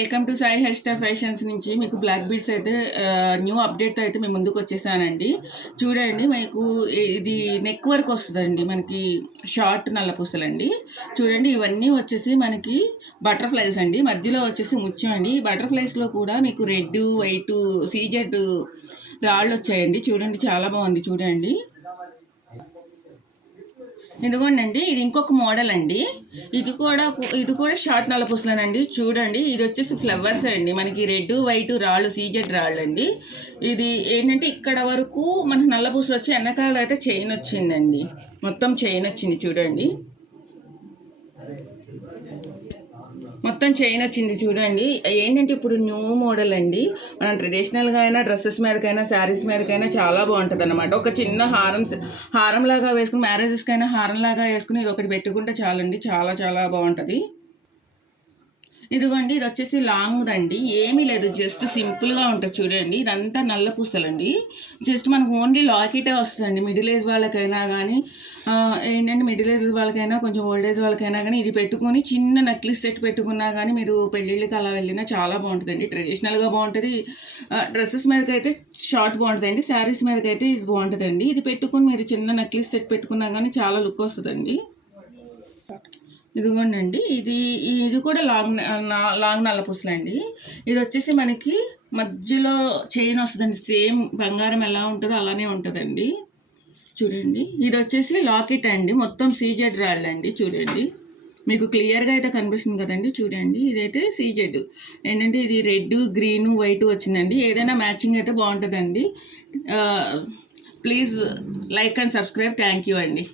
Welcome to Sai hair style fashions నుంచి మీకు black beads అయితే న్యూ అప్డేట్తో అయితే మేము ముందుకు వచ్చేసానండి. చూడండి, మీకు ఇది నెక్ వర్క్ వస్తుందండి, మనకి షార్ట్ నల్ల పూసలండి. చూడండి, ఇవన్నీ వచ్చేసి మనకి బటర్ఫ్లైస్ అండి, మధ్యలో వచ్చేసి ముత్యం అండి. బటర్ఫ్లైస్లో కూడా మీకు రెడ్, వైట్, సీజెడ్ రాళ్ళు వచ్చాయండి. చూడండి, చాలా బాగుంది. చూడండి, ఇదిగోండి, ఇది ఇంకొక మోడల్ అండి. ఇది కూడా షార్ట్ నల్ల పూసలేనండి. చూడండి, ఇది వచ్చేసి ఫ్లవర్స్ అండి, మనకి రెడ్, వైట్ రాళ్ళు, సీజెడ్ రాళ్ళు అండి. ఇది ఏంటంటే ఇక్కడ వరకు మనకు నల్ల పూసలు వచ్చి వెనకాల అయితే చైన్ వచ్చిందండి, మొత్తం చైన్ వచ్చింది. చూడండి, మొత్తం చైన్ వచ్చింది. చూడండి, ఏంటంటే ఇప్పుడు న్యూ మోడల్ అండి. మనం ట్రెడిషనల్గా అయినా డ్రెస్సెస్ మీదకైనా శారీస్ మీదకైనా చాలా బాగుంటుంది అనమాట. ఒక చిన్న హారం లాగా వేసుకుని మ్యారేజెస్కైనా హారం లాగా వేసుకుని ఇది ఒకటి పెట్టుకుంటే చాలండి, చాలా చాలా బాగుంటుంది. ఇదిగోండి, ఇది వచ్చేసి లాంగ్ అండి, ఏమీ లేదు, జస్ట్ సింపుల్గా ఉంటుంది. చూడండి, ఇదంతా నల్ల పూసలండి. జస్ట్ మనకు ఓన్లీ లాకెటే వస్తుందండి. మిడిల్ ఏజ్ వాళ్ళకైనా కానీ ఏంటంటే మిడిల్ ఏజ్ వాళ్ళకైనా కొంచెం ఓల్డ్ ఏజ్ వాళ్ళకైనా కానీ ఇది పెట్టుకొని చిన్న నెక్లెస్ సెట్ పెట్టుకున్నా కానీ మీరు పెళ్ళిళ్ళకి అలా వెళ్ళినా చాలా బాగుంటుందండి. ట్రెడిషనల్గా బాగుంటుంది. డ్రెస్సెస్ మీదకి అయితే షార్ట్ బాగుంటుందండి, శారీస్ మీదకి అయితే ఇది బాగుంటుందండి. ఇది పెట్టుకొని మీరు చిన్న నెక్లెస్ సెట్ పెట్టుకున్నా కానీ చాలా లుక్ వస్తుందండి. ఇదిగోండి, ఇది కూడా లాంగ్ నల్ల పూసలండి. ఇది వచ్చేసి మనకి మధ్యలో చైన్ వస్తుందండి, సేమ్ బంగారం ఎలా ఉంటుందో అలానే ఉంటుందండి. చూడండి, ఇది వచ్చేసి లాకెట్ అండి, మొత్తం సీజెడ్ రాళ్ళండి. చూడండి, మీకు క్లియర్గా అయితే కనిపిస్తుంది కదండి. చూడండి, ఇదైతే సీజెడ్ ఏంటంటే ఇది రెడ్, గ్రీన్, వైట్ వచ్చిందండి. ఏదైనా మ్యాచింగ్ అయితే బాగుంటుందండి. Please like and subscribe. Thank you అండి.